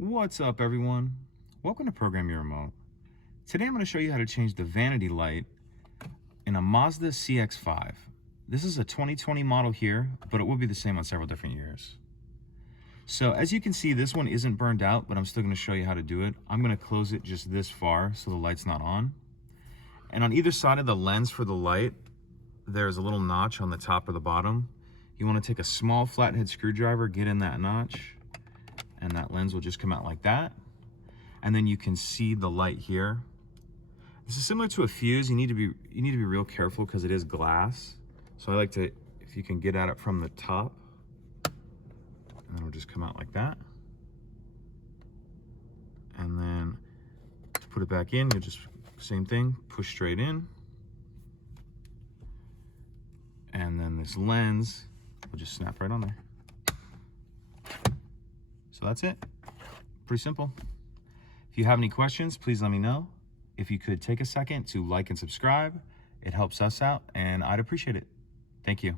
What's up, everyone? Welcome to Program Your Remote. Today I'm going to show you how to change the vanity light in a Mazda CX-5. This is a 2020 model here, but it will be the same on several different years. So as you can see, this one isn't burned out, but I'm still going to show you how to do it. I'm going to close it just this far so the light's not on. And on either side of the lens for the light, there's a little notch on the top or the bottom. You want to take a small flathead screwdriver, get in that notch, and that lens will just come out like that. And then you can see the light here. This is similar to a fuse. You need to be real careful because it is glass. So I like to, if you can get at it from the top, and then it'll just come out like that. And then to put it back in, you just, same thing, push straight in. And then this lens will just snap right on there. So that's it. Pretty simple. If you have any questions, please let me know. If you could take a second to like and subscribe, it helps us out and I'd appreciate it. Thank you.